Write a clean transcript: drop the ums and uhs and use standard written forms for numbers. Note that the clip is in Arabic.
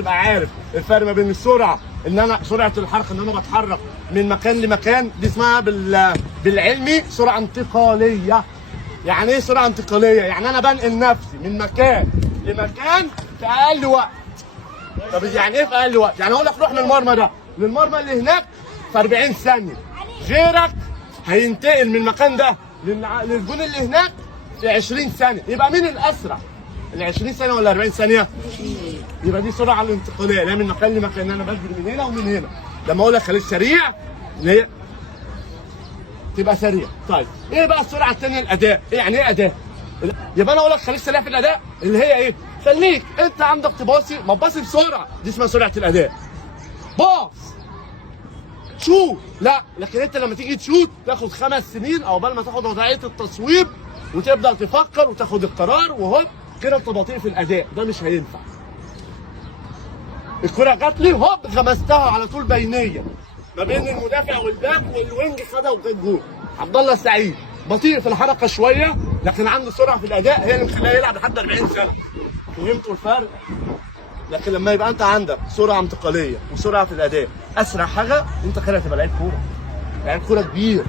تبقى عارف الفرق ما بين السرعه ان انا سرعه الحركه ان انا بتحرك من مكان لمكان، دي اسمها بالعلمي سرعه انتقاليه. يعني ايه سرعه انتقاليه؟ يعني انا بنقل نفسي من مكان لمكان في اقل وقت. طب يعني ايه في اقل وقت؟ يعني اقول لك روح من المرمى ده للمرمى اللي هناك في 40 ثانيه، غيرك هينتقل من المكان ده للجون اللي هناك في 20 ثانيه. يبقى مين الاسرع؟ ال 20 ثانيه ولا 40 ثانيه؟ يبقى دي السرعه الانتقاليه، لا من مكان لمكان، انا بجري من هنا ومن هنا. لما اقول لك خليك سريع اللي هي تبقى سريع. طيب ايه بقى السرعه الثانيه؟ الاداء. ايه يعني ايه اداء؟ يبقى انا اقول لك خليك سريع في الاداء اللي هي ايه؟ خليك انت عندك تباصي، ما تباصي بسرعه، دي اسمها سرعه الاداء. باص شوت لا، لكن انت لما تيجي تشوت تاخد 5 سنين او بال ما تاخد وضعيه التصويب وتبدا تفكر وتاخد القرار، وهوب كده انت بطيء في الاداء، ده مش هينفع. الكره جات لي هوب غمستها على طول بينيه ما بين المدافع والباك والوينج، خدها وجاب جول. عبد الله السعيد بطيء في الحركه شويه لكن عنده سرعه في الاداء، هي اللي مخليه يلعب لحد 40 سنه. فهمتوا الفرق؟ لكن لما يبقى انت عندك سرعه انتقاليه وسرعه في الاداء، اسرع حاجه انت كده هتبقى لعيب كوره، لعيب كوره كبير.